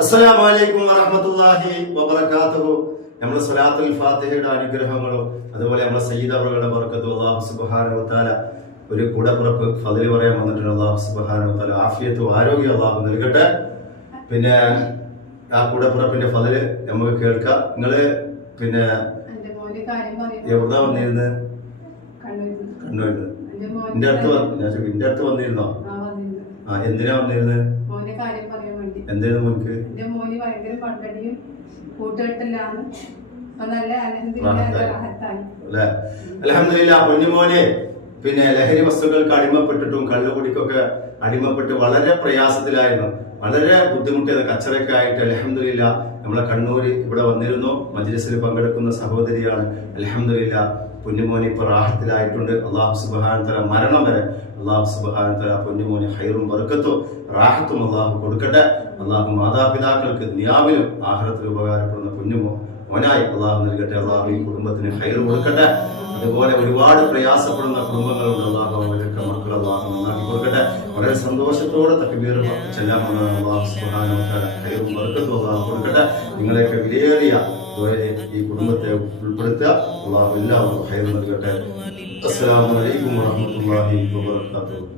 അസ്സലാമലൈക്കും ഫാത്തിഹയുടെ അതുപോലെ നമ്മുടെ സയ്യിദ് അവറുകളുടെ അള്ളാഹു സുബാനുത്താല ഒരു കൂടപ്പുറപ്പ് ഫതിൽ പറയാൻ വന്നിട്ടുണ്ട്. അള്ളാഹു സുബാനുത്താല ആഫിയത്തും ആരോഗ്യം അള്ളാഹു നൽകട്ടെ. പിന്നെ ആ കൂടപ്പുറപ്പിന്റെ ഫതിൽ നമുക്ക് കേൾക്കാം. നിങ്ങൾ പിന്നെ എവിടെ വന്നിരുന്ന്? കണ്ണൂരിന്ന്. എന്റെ അടുത്ത് എന്റെ അടുത്ത് വന്നിരുന്നോ? ആ എന്തിനാ വന്നിരുന്നത് വേണ്ടി. എന്റെ മോന് ഭയങ്കര പണ്ടടിയും അലഹമില്ല പൊന്നുമോനെ പിന്നെ ലഹരി വസ്തുക്കൾക്ക് അടിമപ്പെട്ടിട്ടും കള്ളുകുടിക്കൊക്കെ അടിമപ്പെട്ട് വളരെ പ്രയാസത്തിലായിരുന്നു. വളരെ ബുദ്ധിമുട്ടിയത്. കച്ചറയൊക്കെ ആയിട്ട് അലഹമില്ല നമ്മളെ കണ്ണൂർ ഇവിടെ വന്നിരുന്നു. മജ്ലിസിൽ പങ്കെടുക്കുന്ന സഹോദരിയാണ് അലഹമില്ല പൊന്നുമോനെ ഇപ്പൊ റാഹത്തിലായിട്ടുണ്ട്. അള്ളാഹു സുബാൻ തല മരണം വരെ അള്ളാഹു സുബാൻ തല പൊന്നുമോനെ ഹൈറും വറുക്കത്തോ റാഹത്തും അള്ളാഹു കൊടുക്കട്ടെ. അള്ളാഹു മാതാപിതാക്കൾക്ക് നിയാവിലും ആഹാരത്തിൽ ഉപകാരപ്പെടുന്ന പൊന്നുമോ മോനായി അള്ളാഹു നൽകട്ടെ. അള്ളാഹു ഈ കുടുംബത്തിന് ഹൈർ കൊടുക്കട്ടെ. അതുപോലെ ഒരുപാട് പ്രയാസപ്പെടുന്ന കുടുംബങ്ങളുണ്ട്. അള്ളാഹു സന്തോഷത്തോടെ തക്കബീർ ചെല്ലാമെന്ന് അള്ളാഹു കൊടുക്കട്ടെ. നിങ്ങളെയൊക്കെ വിലയേറിയ ഈ കുടുംബത്തെ ഉൾപ്പെടുത്തുക. അള്ളാഹു എല്ലാവർക്കും നൽകട്ടെ. അസ്സലാമു അലൈക്കും വറഹ്മത്തുള്ളാഹി വബറകാതുഹു.